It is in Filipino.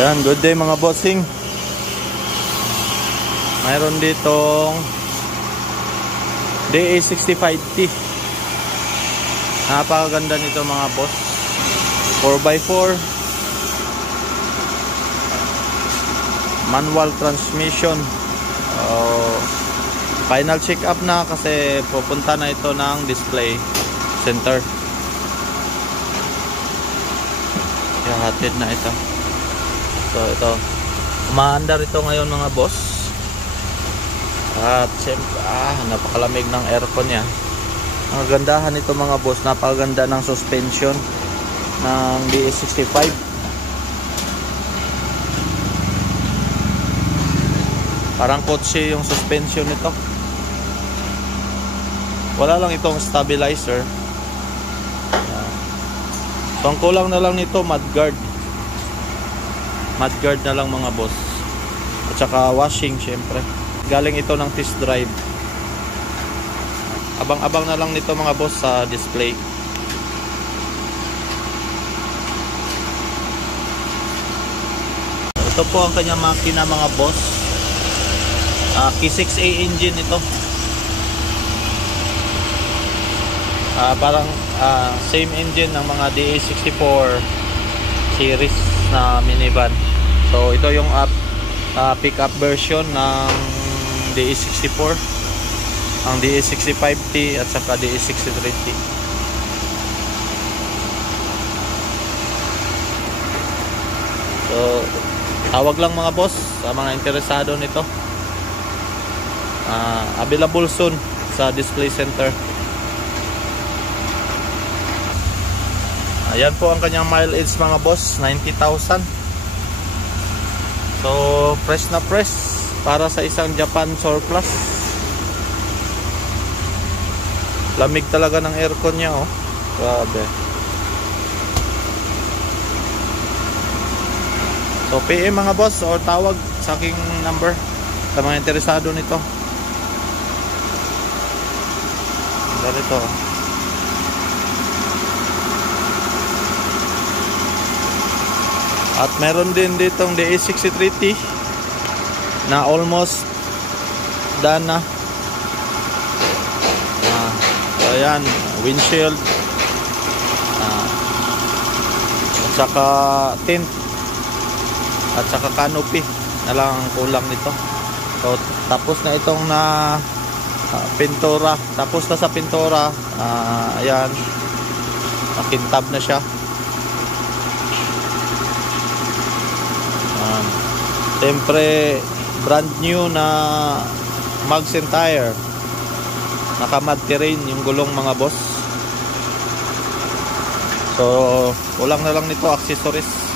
Ayan, good day mga bossing. Mayroon ditong DA65T. Napakaganda nito mga boss. 4x4 manual transmission. Final check up na kasi pupunta na ito ng display center. Kaya hatid na ito. So ito, umaandar ito ngayon mga boss. At siyempre, napakalamig ng aircon niya. Ang gandahan nito mga boss, napakaganda ng suspension ng DA65. Parang kotse yung suspension nito. Wala lang itong stabilizer. So ang kulang na lang nito mudguard. Mudguard na lang mga boss. At saka washing syempre. Galing ito ng test drive. Abang-abang na lang nito mga boss sa display. Ito po ang kanyang makina mga boss. K6A engine ito. Parang same engine ng mga DA64 series na minivan. So ito yung pick-up version ng DA64, ang DA65T at saka DA63T. So tawag lang mga boss sa mga interesado nito. Available soon sa display center. Ayan po ang kanyang mileage mga boss, 90,000. So press na press para sa isang Japan surplus. Lamig talaga ng aircon niya, oh. Grabe. So PM mga boss or tawag sa aking number sa mga interesado nito. Ganito. At meron din ditong DA63T na almost done na. So ayan, windshield at saka tint at saka canopy na lang ang kulang nito. So tapos na itong pintura. Tapos na sa pintura. Ayan, nakintab na siya. Siyempre brand new na mags and tire. Naka-mud terrain yung gulong mga boss. So kulang na lang nito accessories.